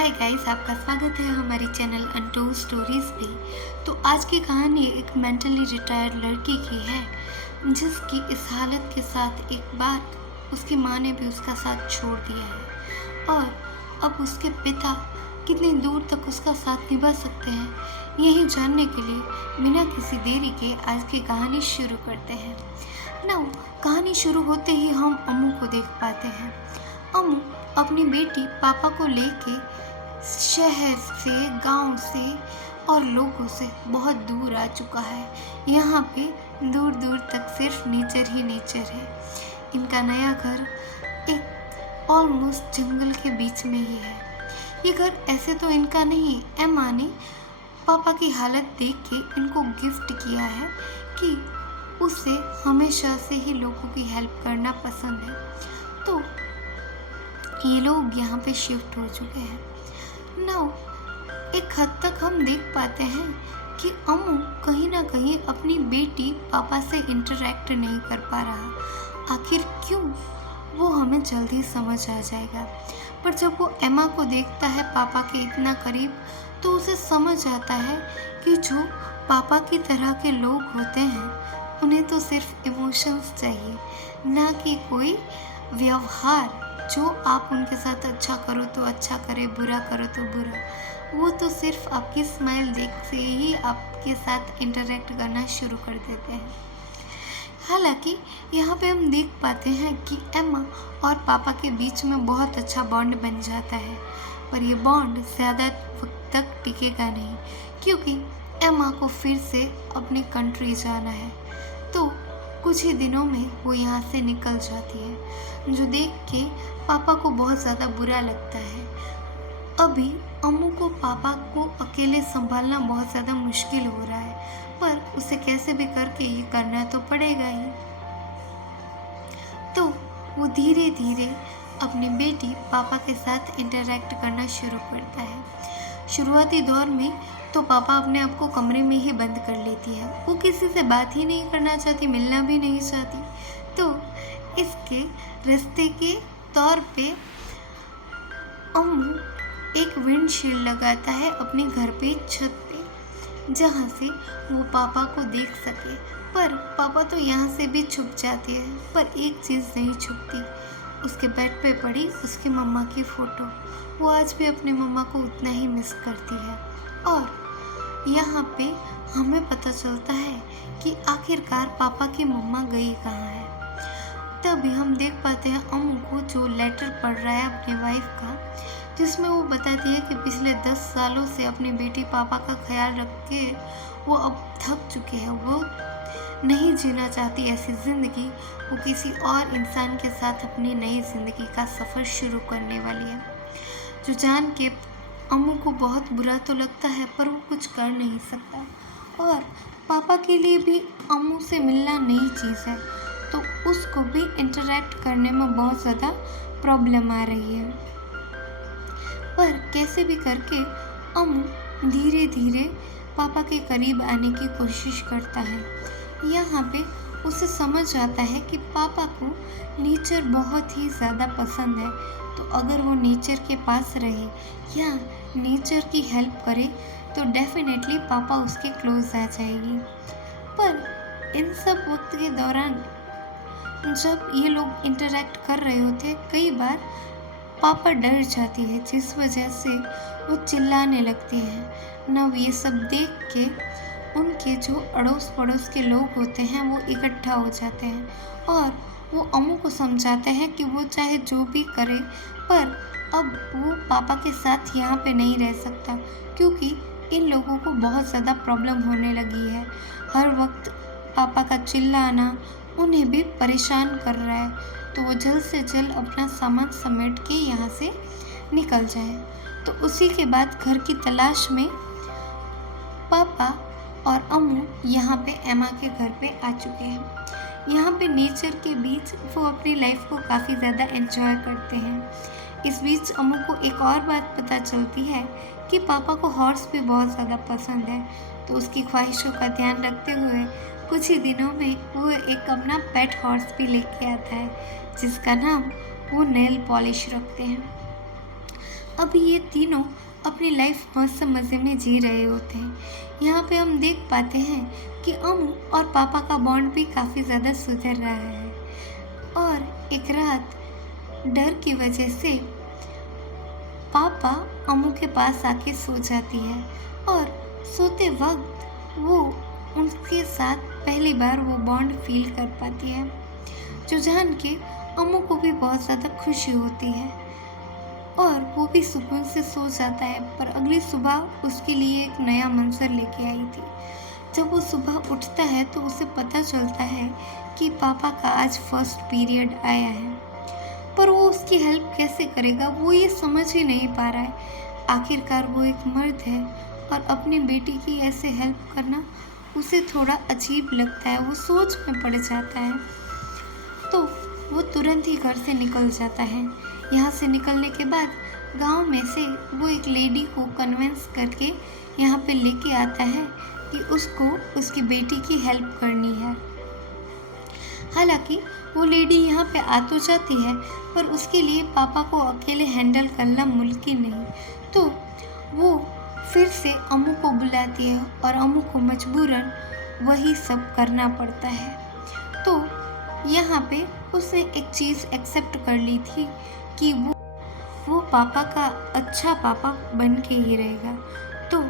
Hi guys, आपका स्वागत है हमारे चैनल अनटोल्ड स्टोरीज पे। तो आज की कहानी एक मेंटली रिटायर्ड लड़की की है जिसकी इस हालत के साथ एक बार उसकी माँ ने भी उसका साथ छोड़ दिया है और अब उसके पिता कितनी दूर तक उसका साथ निभा सकते हैं, यही जानने के लिए बिना किसी देरी के आज की कहानी शुरू करते हैं। नाउ कहानी शुरू होते ही हम अम्मू को देख पाते हैं। अम्मू अपनी बेटी पापा को लेके शहर से, गांव से और लोगों से बहुत दूर आ चुका है। यहाँ पे दूर दूर तक सिर्फ नेचर ही नेचर है। इनका नया घर एक ऑलमोस्ट जंगल के बीच में ही है। ये घर ऐसे तो इनका नहीं, एम्मा ने पापा की हालत देख के इनको गिफ्ट किया है कि उसे हमेशा से ही लोगों की हेल्प करना पसंद है। तो ये लोग यहाँ पे शिफ्ट हो चुके हैं। नाउ एक हद तक हम देख पाते हैं कि अम्मू कहीं ना कहीं अपनी बेटी पापा से इंटरेक्ट नहीं कर पा रहा। आखिर क्यों, वो हमें जल्दी समझ आ जाएगा। पर जब वो एम्मा को देखता है पापा के इतना करीब, तो उसे समझ आता है कि जो पापा की तरह के लोग होते हैं उन्हें तो सिर्फ इमोशंस चाहिए, ना कि कोई व्यवहार। जो आप उनके साथ अच्छा करो तो अच्छा करे, बुरा करो तो बुरा। वो तो सिर्फ आपकी स्माइल देख से ही आपके साथ इंटरेक्ट करना शुरू कर देते हैं। हालांकि यहाँ पे हम देख पाते हैं कि एम्मा और पापा के बीच में बहुत अच्छा बॉन्ड बन जाता है, पर ये बॉन्ड ज़्यादा वक्त तक टिकेगा नहीं, क्योंकि एम्मा को फिर से अपनी कंट्री जाना है। तो कुछ ही दिनों में वो यहाँ से निकल जाती है, जो देख के पापा को बहुत ज़्यादा बुरा लगता है। अभी अम्मू को पापा को अकेले संभालना बहुत ज़्यादा मुश्किल हो रहा है, पर उसे कैसे भी करके ये करना तो पड़ेगा ही। तो वो धीरे धीरे अपनी बेटी पापा के साथ इंटरेक्ट करना शुरू करता है। शुरुआती दौर में तो पापा अपने आप को कमरे में ही बंद कर लेती है। वो किसी से बात ही नहीं करना चाहती, मिलना भी नहीं चाहती। तो इसके रास्ते के तौर पे अम्मू एक विंडशील्ड लगाता है अपने घर पे छत पे, जहाँ से वो पापा को देख सके। पर पापा तो यहाँ से भी छुप जाते हैं, पर एक चीज़ नहीं छुपती, उसके बेड पे पड़ी उसकी मम्मा की फ़ोटो। वो आज भी अपनी मम्मा को उतना ही मिस करती है। और यहाँ पे हमें पता चलता है कि आखिरकार पापा की मम्मा गई कहाँ है। तभी हम देख पाते हैं अम्मू को जो लेटर पढ़ रहा है अपने वाइफ का, जिसमें वो बताती है कि पिछले 10 सालों से अपनी बेटी पापा का ख्याल रख के वो अब थक चुके हैं। वो नहीं जीना चाहती ऐसी ज़िंदगी। वो किसी और इंसान के साथ अपनी नई ज़िंदगी का सफ़र शुरू करने वाली है। जो जान के अम्मू को बहुत बुरा तो लगता है, पर वो कुछ कर नहीं सकता। और पापा के लिए भी अम्मू से मिलना नई चीज़ है, तो उसको भी इंटरेक्ट करने में बहुत ज़्यादा प्रॉब्लम आ रही है। पर कैसे भी करके अम्मू धीरे धीरे पापा के करीब आने की कोशिश करता है। यहाँ पे उसे समझ आता है कि पापा को नेचर बहुत ही ज़्यादा पसंद है, तो अगर वो नेचर के पास रहे या नेचर की हेल्प करे तो डेफिनेटली पापा उसके क्लोज आ जाएगी। पर इन सब वक्त के दौरान जब ये लोग इंटरेक्ट कर रहे होते, कई बार पापा डर जाती है, जिस वजह से वो चिल्लाने लगती है। ना ये सब देख के उनके जो अड़ोस पड़ोस के लोग होते हैं वो इकट्ठा हो जाते हैं और वो अम्मू को समझाते हैं कि वो चाहे जो भी करे, पर अब वो पापा के साथ यहाँ पे नहीं रह सकता, क्योंकि इन लोगों को बहुत ज़्यादा प्रॉब्लम होने लगी है। हर वक्त पापा का चिल्लाना उन्हें भी परेशान कर रहा है, तो वो जल्द से जल्द अपना सामान समेट के यहाँ से निकल जाए। तो उसी के बाद घर की तलाश में पापा और अम्मू यहाँ पे एम्मा के घर पे आ चुके हैं। यहाँ पे नेचर के बीच वो अपनी लाइफ को काफ़ी ज़्यादा एंजॉय करते हैं। इस बीच अम्मू को एक और बात पता चलती है कि पापा को हॉर्स भी बहुत ज़्यादा पसंद है, तो उसकी ख्वाहिशों का ध्यान रखते हुए कुछ ही दिनों में वो एक अपना पेट हॉर्स भी लेके आता है, जिसका नाम वो नेल पॉलिश रखते हैं। अभी ये तीनों अपनी लाइफ मस्त मज़े में जी रहे होते हैं। यहाँ पे हम देख पाते हैं कि अमू और पापा का बॉन्ड भी काफ़ी ज़्यादा सुधर रहा है। और एक रात डर की वजह से पापा अमू के पास आके सो जाती है और सोते वक्त वो उनके साथ पहली बार वो बॉन्ड फील कर पाती है, जो जान के अमू को भी बहुत ज़्यादा खुशी होती है और वो भी सुकून से सो जाता है। पर अगली सुबह उसके लिए एक नया मंजर लेके आई थी। जब वो सुबह उठता है तो उसे पता चलता है कि पापा का आज फर्स्ट पीरियड आया है, पर वो उसकी हेल्प कैसे करेगा वो ये समझ ही नहीं पा रहा है। आखिरकार वो एक मर्द है और अपनी बेटी की ऐसे हेल्प करना उसे थोड़ा अजीब लगता है। वो सोच में पड़ जाता है तो वो तुरंत ही घर से निकल जाता है। यहाँ से निकलने के बाद गांव में से वो एक लेडी को कन्विंस करके यहाँ पे लेके आता है कि उसको उसकी बेटी की हेल्प करनी है। हालांकि वो लेडी यहाँ पे आ तो जाती है, पर उसके लिए पापा को अकेले हैंडल करना मुमकिन नहीं, तो वो फिर से अमू को बुलाती है और अमू को मजबूरन वही सब करना पड़ता है। तो यहाँ पे उसने एक चीज़ एक्सेप्ट कर ली थी कि वो पापा का अच्छा पापा बन के ही रहेगा, तो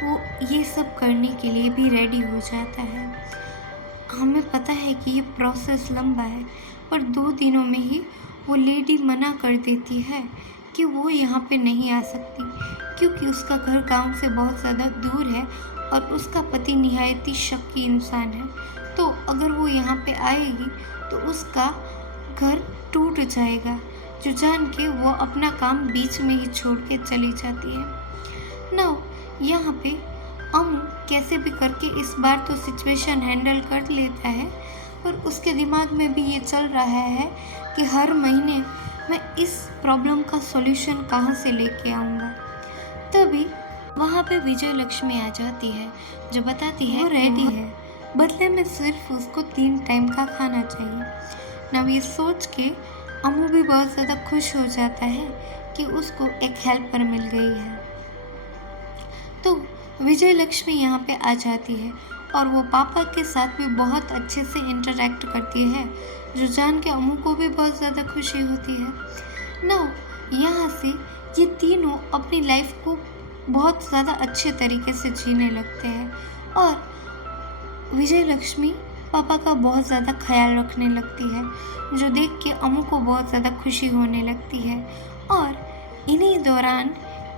वो ये सब करने के लिए भी रेडी हो जाता है। हमें पता है कि ये प्रोसेस लंबा है, पर 2 दिनों में ही वो लेडी मना कर देती है कि वो यहाँ पे नहीं आ सकती, क्योंकि उसका घर गांव से बहुत ज़्यादा दूर है और उसका पति निहायती शक्की इंसान है। तो अगर वो यहाँ पे आएगी तो उसका घर टूट जाएगा, जो जान के वो अपना काम बीच में ही छोड़ के चली जाती है। नाउ यहाँ पे अमू कैसे भी करके इस बार तो सिचुएशन हैंडल कर लेता है, पर उसके दिमाग में भी ये चल रहा है कि हर महीने मैं इस प्रॉब्लम का सॉल्यूशन कहाँ से लेके आऊँगा। तभी वहाँ पे विजय लक्ष्मी आ जाती है, जो बताती है वो रेडी है, बदले में सिर्फ उसको 3 टाइम का खाना चाहिए। ना ये सोच के अमू भी बहुत ज़्यादा खुश हो जाता है कि उसको एक हेल्पर मिल गई है। तो विजय लक्ष्मी यहाँ पे आ जाती है और वो पापा के साथ भी बहुत अच्छे से इंटरेक्ट करती है, जो जान के अमू को भी बहुत ज़्यादा खुशी होती है। नाउ यहाँ से ये तीनों अपनी लाइफ को बहुत ज़्यादा अच्छे तरीके से जीने लगते हैं और विजय लक्ष्मी पापा का बहुत ज़्यादा ख्याल रखने लगती है, जो देख के अमू को बहुत ज़्यादा खुशी होने लगती है। और इन्हीं दौरान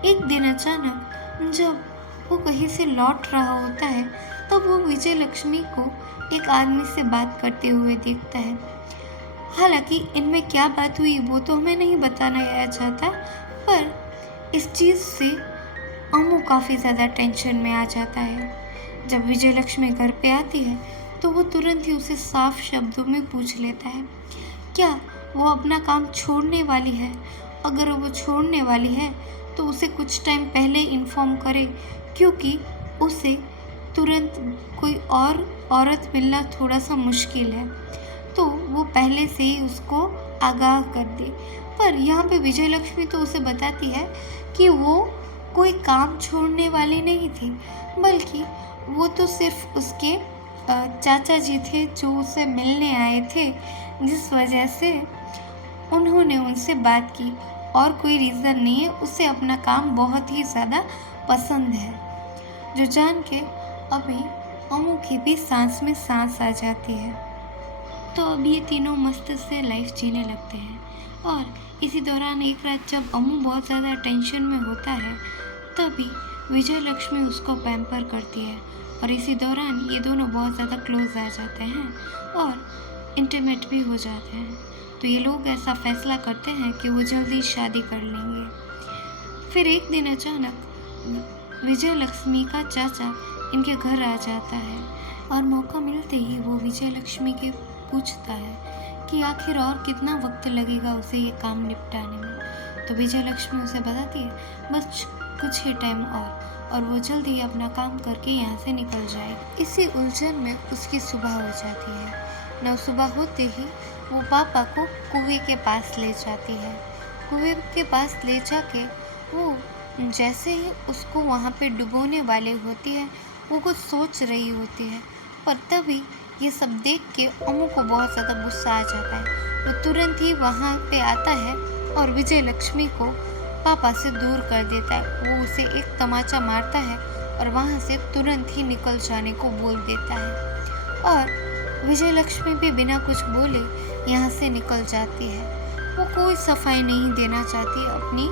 एक दिन अचानक जब वो कहीं से लौट रहा होता है, तब वो विजय लक्ष्मी को एक आदमी से बात करते हुए देखता है। हालांकि इनमें क्या बात हुई वो तो हमें नहीं बताया जाता, पर इस चीज़ से अमू काफ़ी ज़्यादा टेंशन में आ जाता है। जब विजय लक्ष्मी घर पे आती है तो वो तुरंत ही उसे साफ शब्दों में पूछ लेता है क्या वो अपना काम छोड़ने वाली है। अगर वो छोड़ने वाली है तो उसे कुछ टाइम पहले इन्फॉर्म करे, क्योंकि उसे तुरंत कोई और औरत मिलना थोड़ा सा मुश्किल है, तो वो पहले से ही उसको आगाह कर दे। पर यहाँ पे विजय लक्ष्मी तो उसे बताती है कि वो कोई काम छोड़ने वाली नहीं थी, बल्कि वो तो सिर्फ उसके चाचा जी थे जो उसे मिलने आए थे, जिस वजह से उन्होंने उनसे बात की, और कोई रीज़न नहीं है। उसे अपना काम बहुत ही ज़्यादा पसंद है, जो जान के अभी अमू की भी सांस में सांस आ जाती है। तो अब ये तीनों मस्त से लाइफ जीने लगते हैं। और इसी दौरान एक रात जब अमू बहुत ज़्यादा टेंशन में होता है, तभी विजय लक्ष्मी उसको पैम्पर करती है और इसी दौरान ये दोनों बहुत ज़्यादा क्लोज आ जाते हैं और इंटीमेट भी हो जाते हैं। तो ये लोग ऐसा फैसला करते हैं कि वो जल्दी शादी कर लेंगे। फिर एक दिन अचानक विजय लक्ष्मी का चाचा इनके घर आ जाता है और मौका मिलते ही वो विजय लक्ष्मी के पूछता है कि आखिर और कितना वक्त लगेगा उसे ये काम निपटाने में। तो विजय लक्ष्मी उसे बताती है बस कुछ ही टाइम और वो जल्दी ही अपना काम करके यहाँ से निकल जाएगी। इसी उलझन में उसकी सुबह हो जाती है। न सुबह होते ही वो पापा को कुएं के पास ले जाती है। कुएं के पास ले जाके वो जैसे ही उसको वहाँ पे डुबोने वाले होती है, वो कुछ सोच रही होती है, पर तभी ये सब देख के अम्मू को बहुत ज़्यादा गुस्सा आ जाता है। वो तुरंत ही वहाँ पे आता है और विजय लक्ष्मी को पापा से दूर कर देता है। वो उसे एक तमाचा मारता है और वहाँ से तुरंत ही निकल जाने को बोल देता है और विजय लक्ष्मी भी बिना कुछ बोले यहाँ से निकल जाती है। वो कोई सफाई नहीं देना चाहती अपनी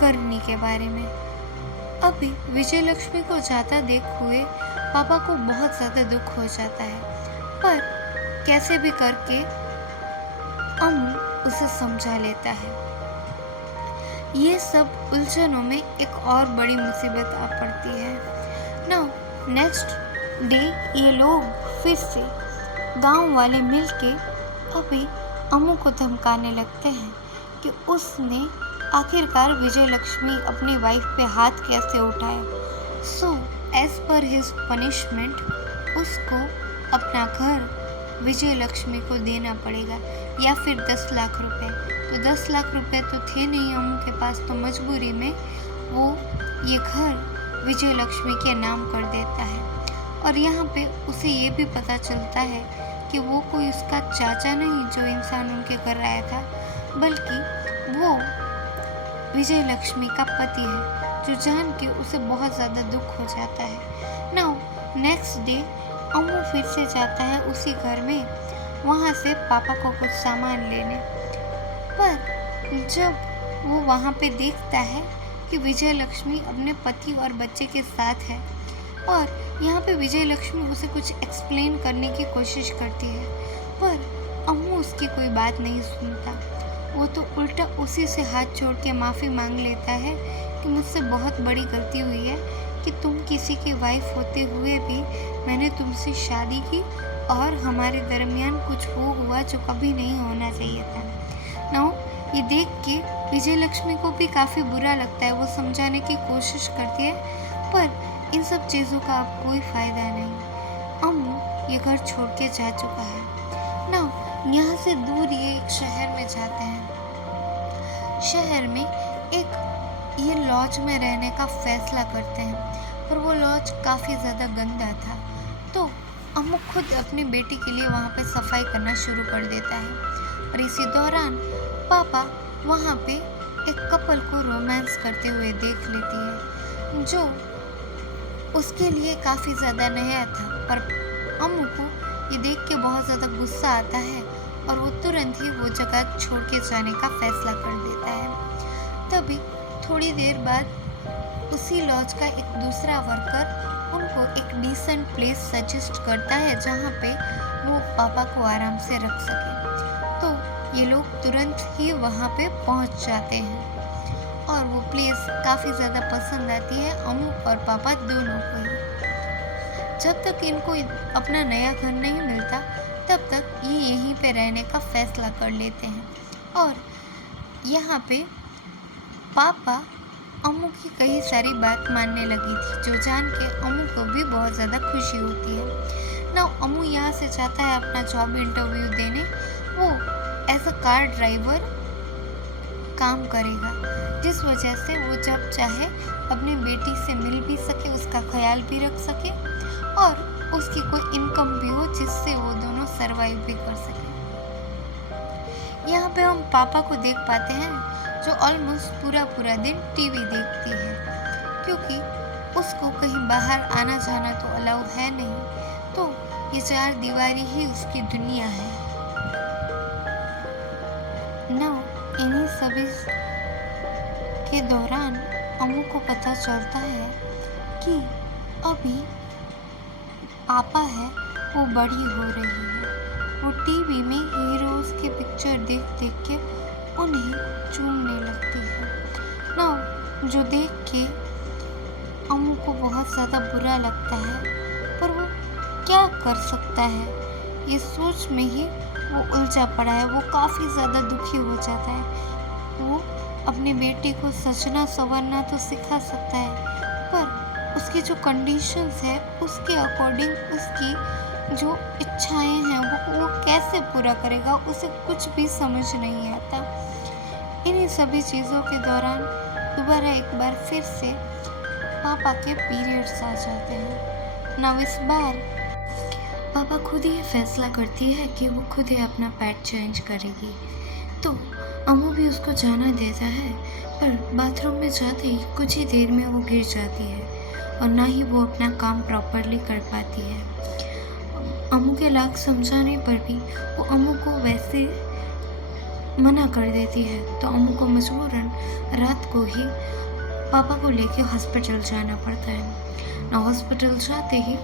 करनी के बारे में। अभी विजय लक्ष्मी को जाता देख हुए पापा को बहुत ज़्यादा दुख हो जाता है, पर कैसे भी करके अम्मू उसे समझा लेता है। ये सब उलझनों में एक और बड़ी मुसीबत आ पड़ती है। नाउ नेक्स्ट डे ये लोग फिर से गांव वाले मिलके अभी अम्मू को धमकाने लगते हैं कि उसने आखिरकार विजय लक्ष्मी अपनी वाइफ पे हाथ कैसे उठाया। So as per his punishment उसको अपना घर विजय लक्ष्मी को देना पड़ेगा या फिर 10 लाख रुपए। तो 10 लाख रुपए तो थे नहीं अम्मू के पास, तो मजबूरी में वो ये घर विजय लक्ष्मी के नाम कर देता है। और यहाँ पे उसे ये भी पता चलता है कि वो कोई उसका चाचा नहीं जो इंसान उनके घर आया था, बल्कि वो विजय लक्ष्मी का पति है, जो जान के उसे बहुत ज़्यादा दुख हो जाता है। नाउ नेक्स्ट डे अम्मू फिर से जाता है उसी घर में, वहाँ से पापा को कुछ सामान लेने। पर जब वो वहाँ पे देखता है कि विजय लक्ष्मी अपने पति और बच्चे के साथ है और यहाँ पे विजय लक्ष्मी उसे कुछ एक्सप्लेन करने की कोशिश करती है, पर अम्मू उसकी कोई बात नहीं सुनता। वो तो उल्टा उसी से हाथ जोड़ के माफ़ी मांग लेता है कि मुझसे बहुत बड़ी गलती हुई है कि तुम किसी की वाइफ होते हुए भी मैंने तुमसे शादी की और हमारे दरमियान कुछ वो हुआ जो कभी नहीं होना चाहिए था। नाउ ये देख के विजय लक्ष्मी को भी काफ़ी बुरा लगता है। वो समझाने की कोशिश करती है, पर इन सब चीज़ों का अब कोई फ़ायदा नहीं। अम्मू ये घर छोड़ के जा चुका है। नाउ यहाँ से दूर ये एक शहर में जाते हैं। शहर में एक ये लॉज में रहने का फैसला करते हैं, पर वो लॉज काफ़ी ज़्यादा गंदा था। तो अम्मू खुद अपनी बेटी के लिए वहाँ पे सफाई करना शुरू कर देता है। और इसी दौरान पापा वहाँ पे एक कपल को रोमांस करते हुए देख लेती है, जो उसके लिए काफ़ी ज़्यादा नया था। पर अम्मू को ये देख के बहुत ज़्यादा गुस्सा आता है और वो तुरंत ही वो जगह छोड़ के जाने का फैसला कर देता है। तभी थोड़ी देर बाद उसी लॉज का एक दूसरा वर्कर उनको एक डिसेंट प्लेस सजेस्ट करता है जहाँ पे वो पापा को आराम से रख सके। तो ये लोग तुरंत ही वहाँ पे पहुँच जाते हैं और वो प्लेस काफ़ी ज़्यादा पसंद आती है अम्मू और पापा दोनों को ही। जब तक इनको अपना नया घर नहीं मिलता तब तक ये यहीं पे रहने का फैसला कर लेते हैं। और यहाँ पे पापा अम्मू की कई सारी बात मानने लगी थी, जो जान के अम्मू को भी बहुत ज़्यादा खुशी होती है। ना अम्मू यहाँ से जाता है अपना जॉब इंटरव्यू देने। वो एज अ कार ड्राइवर काम करेगा, जिस वजह से वो जब चाहे अपनी बेटी से मिल भी सके, उसका ख्याल भी रख सके और उसकी कोई इनकम भी हो जिससे वो दोनों सरवाइव भी कर सके। यहाँ पे हम पापा को देख पाते हैं जो ऑलमोस्ट पूरा दिन टीवी देखती है, क्योंकि उसको कहीं बाहर आना जाना तो अलाउ है नहीं, तो ये 4 दीवारी ही उसकी दुनिया है। नाउ इन्हीं सभी के दौरान अम्मू को पता चलता है कि अभी पापा है वो बड़ी हो रही है। वो टीवी में हीरोज़ के पिक्चर देख के उन्हें चूमने लगती है। ना जो देख के अम्मू को बहुत ज़्यादा बुरा लगता है, पर वो क्या कर सकता है, ये सोच में ही वो उलझा पड़ा है। वो काफ़ी ज़्यादा दुखी हो जाता है। वो अपनी बेटी को सजना संवरना तो सिखा सकता है, पर उसकी जो कंडीशंस है उसके अकॉर्डिंग उसकी जो इच्छाएं हैं वो कैसे पूरा करेगा, उसे कुछ भी समझ नहीं आता। इन्हीं सभी चीज़ों के दौरान दोबारा एक बार फिर से पापा के पीरियड्स आ जाते हैं। ना इस बार पापा खुद ही फैसला करती है कि वो खुद ही अपना पैड चेंज करेगी। तो अम्मू भी उसको जाना देता है, पर बाथरूम में जाते ही कुछ ही देर में वो गिर जाती है और ना ही वो अपना काम प्रॉपरली कर पाती है। अम्मू के लाख समझाने पर भी वो अम्मू को वैसे मना कर देती है। तो अम्मू को मजबूरन रात को ही पापा को लेके हॉस्पिटल जाना पड़ता है। ना हॉस्पिटल जाते ही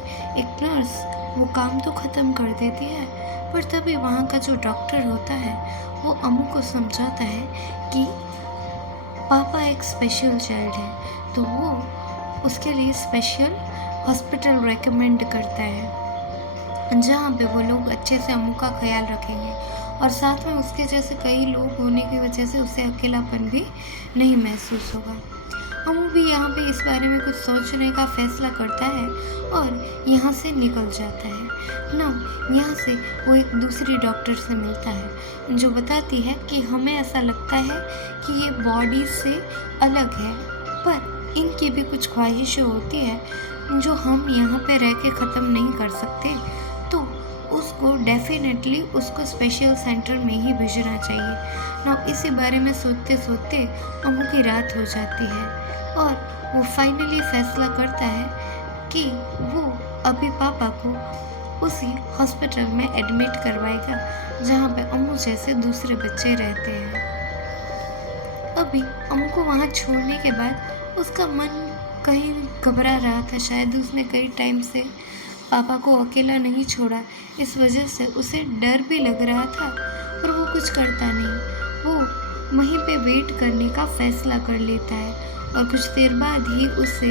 एक नर्स वो काम तो ख़त्म कर देती है, पर तभी वहाँ का जो डॉक्टर होता है वो अम्मू को समझाता है कि पापा एक स्पेशल चाइल्ड है, तो वो उसके लिए स्पेशल हॉस्पिटल रेकमेंड करता है जहाँ पे वो लोग अच्छे से अम्मू का ख्याल रखेंगे और साथ में उसके जैसे कई लोग होने की वजह से उसे अकेलापन भी नहीं महसूस होगा। अम्मू भी यहाँ पे इस बारे में कुछ सोचने का फैसला करता है और यहाँ से निकल जाता है ना। यहाँ से वो एक दूसरी डॉक्टर से मिलता है जो बताती है कि हमें ऐसा लगता है कि ये बॉडी से अलग है, पर इनकी भी कुछ ख्वाहिशें होती हैं जो हम यहाँ पे रह के ख़त्म नहीं कर सकते, तो उसको डेफिनेटली उसको स्पेशल सेंटर में ही भेजना चाहिए ना। इसी बारे में सोचते सोचते अम्मू की रात हो जाती है और वो फाइनली फैसला करता है कि वो अभी पापा को उसी हॉस्पिटल में एडमिट करवाएगा जहाँ पे अम्मू जैसे दूसरे बच्चे रहते हैं। अभी अम्मू को वहाँ छोड़ने के बाद उसका मन कहीं घबरा रहा था, शायद उसने कई टाइम से पापा को अकेला नहीं छोड़ा, इस वजह से उसे डर भी लग रहा था, पर वो कुछ करता नहीं। वो वहीं पे वेट करने का फैसला कर लेता है और कुछ देर बाद ही उसे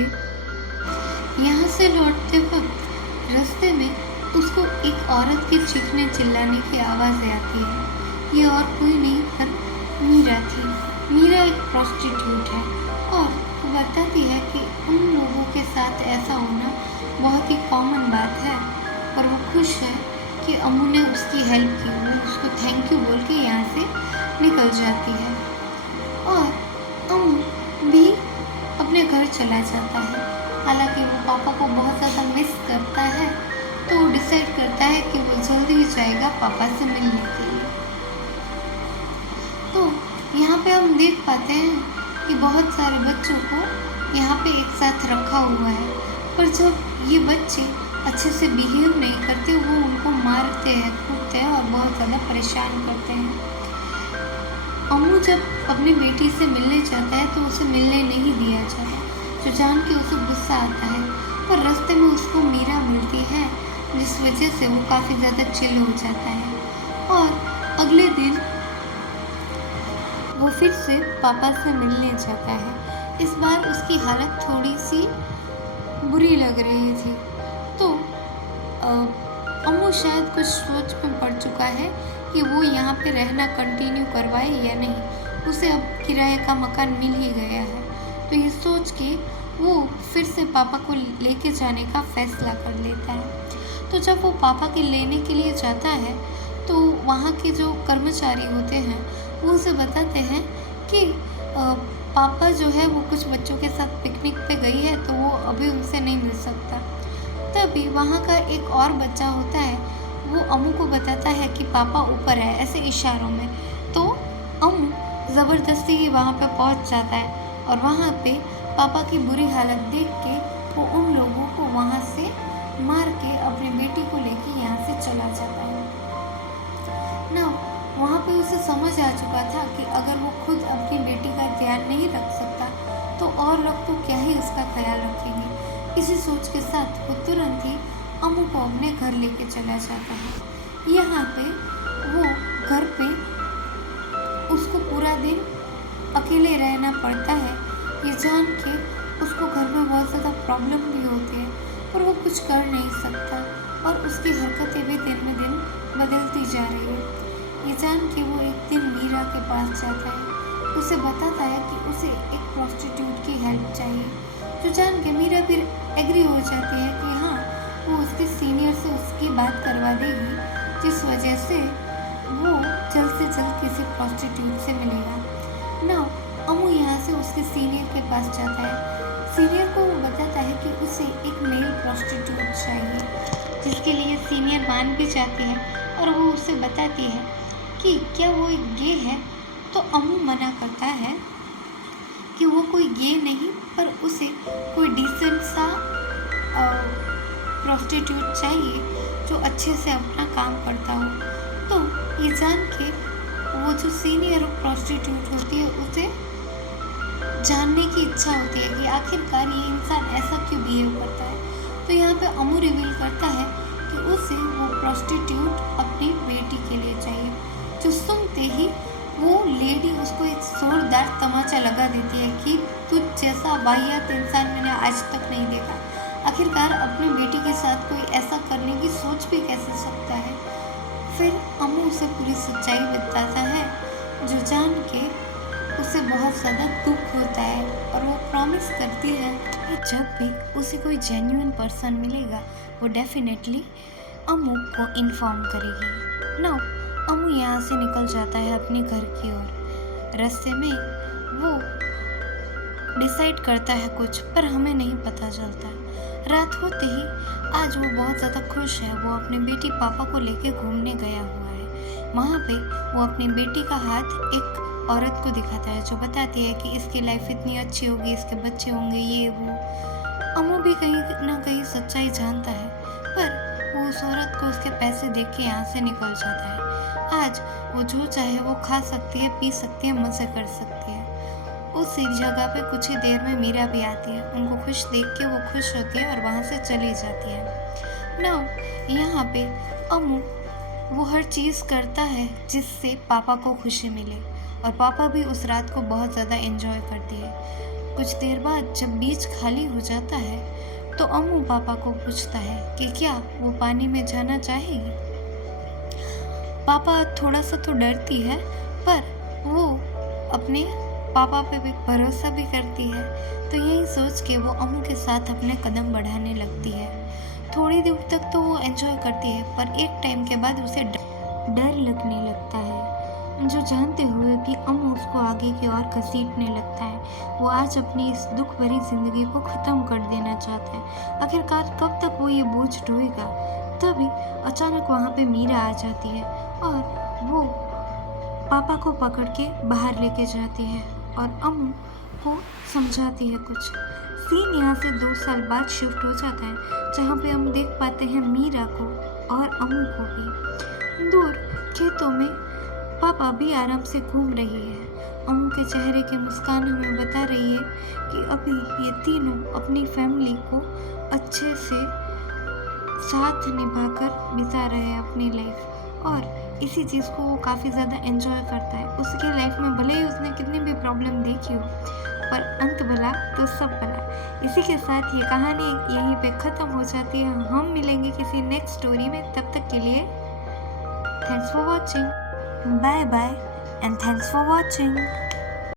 यहाँ से लौटते वक्त रास्ते में उसको एक औरत के चीखने चिल्लाने की आवाज़ आती है। ये और कोई नहीं पर मीरा थी। मीरा एक प्रोस्टिट्यूट है और वो बताती है कि उन लोगों के साथ ऐसा होना बहुत ही कॉमन बात है और वो खुश है कि अम्मू ने उसकी हेल्प की। वो उसको थैंक यू बोल के यहाँ से निकल जाती है और अम्मू भी अपने घर चला जाता है। हालांकि वो पापा को बहुत ज़्यादा मिस करता है, तो वो डिसाइड करता है कि वो जल्दी ही जाएगा पापा से मिलने के लिए। तो यहाँ पे हम देख पाते हैं कि बहुत सारे बच्चों को यहाँ पे एक साथ रखा हुआ है, पर जब ये बच्चे अच्छे से बिहेव नहीं करते, वो उनको मारते हैं, कूटते हैं और बहुत ज़्यादा परेशान करते हैं। अम्मू जब अपनी बेटी से मिलने जाता है तो उसे मिलने नहीं दिया जाता, जो जान के उसे गुस्सा आता है, पर रास्ते में उसको मीरा मिलती है जिस वजह से वो काफ़ी ज़्यादा चिल हो जाता है और अगले दिन वो फिर से पापा से मिलने जाता है। इस बार उसकी हालत थोड़ी सी बुरी लग रही थी, तो अम्मू शायद कुछ सोच में पड़ चुका है कि वो यहाँ पे रहना कंटिन्यू करवाए या नहीं। उसे अब किराए का मकान मिल ही गया है, तो ये सोच के वो फिर से पापा को लेके जाने का फैसला कर लेता है। तो जब वो पापा के लेने के लिए जाता है तो वहाँ के जो कर्मचारी होते हैं वो उसे बताते हैं कि पापा जो है वो कुछ बच्चों के साथ पिकनिक पे गई है, तो वो अभी उनसे नहीं मिल सकता। तभी वहाँ का एक और बच्चा होता है, वो अम्मू को बताता है कि पापा ऊपर है, ऐसे इशारों में। तो अम्मू ज़बरदस्ती ही वहाँ पे पहुँच जाता है और वहाँ पे पापा की बुरी हालत देख के वो उन लोगों को वहाँ से मार के अपनी बेटी को लेके यहाँ से चला जाता है ना। वहाँ पे उसे समझ आ चुका था कि अगर वो खुद अपनी बेटी का ध्यान नहीं रख सकता तो और लोग तो क्या ही उसका ख्याल रखेंगे। इसी सोच के साथ वो तुरंत ही अम्मू को अपने घर लेके चला जाता है। यहाँ पे वो घर पे उसको पूरा दिन अकेले रहना पड़ता है, ये जान के उसको घर में बहुत ज़्यादा प्रॉब्लम भी होती है, पर वो कुछ कर नहीं सकता और उसकी हरकतें भी दिन में दिन बदलती जा रही है। ये जान के वो एक दिन मीरा के पास जाता है, उसे बताता है कि उसे एक प्रोस्टिट्यूट की हेल्प चाहिए, जो जान के मीरा फिर एग्री हो जाती है कि हाँ वो उसके सीनियर से उसकी बात करवा देगी, जिस वजह से वो जल्द से जल्द किसी प्रोस्टिट्यूट से मिलेगा ना। अमू यहाँ से उसके सीनियर के पास जाता है। सीनियर को वो बताता है कि उसे एक मेल प्रोस्टिट्यूट चाहिए, जिसके लिए सीनियर मान भी जाती है और वो उसे बताती है कि क्या वो एक गे है। तो अमू मना करता है कि वो कोई गे नहीं, पर उसे कोई डिसेंट सा प्रोस्टिट्यूट चाहिए जो अच्छे से अपना काम करता हो। तो ये जान के वो जो सीनियर प्रोस्टिट्यूट होती है उसे जानने की इच्छा होती है कि आखिरकार ये इंसान ऐसा क्यों बिहेव करता है। तो यहाँ पे अमू रिवील करता है कि उसे वो प्रोस्टिट्यूट अपनी बेटी के लिए चाहिए। जो सुनते ही वो लेडी उसको एक जोरदार तमाचा लगा देती है कि तुझ जैसा वाहियात इंसान मैंने आज तक नहीं देखा। आखिरकार अपनी बेटी के साथ कोई ऐसा करने की सोच भी कैसे सकता है। फिर अमू उसे पूरी सच्चाई बताता है, जो जान के उसे बहुत ज़्यादा दुख होता है और वो प्रॉमिस करती है कि जब भी उसे कोई जेन्युइन पर्सन मिलेगा वो डेफिनेटली अमू को इन्फॉर्म करेगी। नाउ अमू यहाँ से निकल जाता है अपने घर की ओर। रास्ते में वो डिसाइड करता है कुछ, पर हमें नहीं पता चलता। रात होते ही आज वो बहुत ज़्यादा खुश है। वो अपनी बेटी पापा को लेके घूमने गया हुआ है। वहाँ पे वो अपनी बेटी का हाथ एक औरत को दिखाता है, जो बताती है कि इसकी लाइफ इतनी अच्छी होगी, इसके बच्चे होंगे, ये वो। अमू भी कहीं ना कहीं सच्चाई जानता है, पर वो उस औरत को उसके पैसे देख के यहाँ से निकल जाता है। आज वो जो चाहे वो खा सकती है, पी सकती है, मज़े कर सकती है। उस जगह पे कुछ ही देर में मीरा भी आती है। उनको खुश देख के वो खुश होती है और वहाँ से चली जाती है। नाउ यहाँ पे अमू वो हर चीज़ करता है जिससे पापा को खुशी मिले, और पापा भी उस रात को बहुत ज़्यादा एंजॉय करती है। कुछ देर बाद जब बीच खाली हो जाता है तो अमू पापा को पूछता है कि क्या वो पानी में जाना चाहेगी। पापा थोड़ा सा तो डरती है, पर वो अपने पापा पे भी भरोसा भी करती है। तो यही सोच के वो अमू के साथ अपने कदम बढ़ाने लगती है। थोड़ी देर तक तो वो एंजॉय करती है, पर एक टाइम के बाद उसे डर लगने लगता है, जो जानते हुए भी अमू उसको आगे की ओर घसीटने लगता है। वो आज अपनी इस दुख भरी जिंदगी को ख़त्म कर देना चाहता है। आखिरकार कब तक वो ये बोझ ढोएगा। तभी अचानक वहाँ पे मीरा आ जाती है और वो पापा को पकड़ के बाहर लेके जाती है और अमू को समझाती है कुछ। सीन यहाँ से 2 साल बाद शिफ्ट हो जाता है, जहाँ पे हम देख पाते हैं मीरा को और अमू को भी। दूर खेतों में पापा भी आराम से घूम रही है। अमू के चेहरे की मुस्कान हमें बता रही है कि अभी ये तीनों अपनी फैमिली को अच्छे से साथ निभाकर बिता रहे हैं अपनी लाइफ, और इसी चीज़ को वो काफ़ी ज़्यादा एंजॉय करता है। उसकी लाइफ में भले ही उसने कितनी भी प्रॉब्लम देखी हो, पर अंत भला तो सब भला। इसी के साथ ये कहानी यहीं पे ख़त्म हो जाती है। हम मिलेंगे किसी नेक्स्ट स्टोरी में। तब तक के लिए thanks for watching. Bye bye and thanks for watching.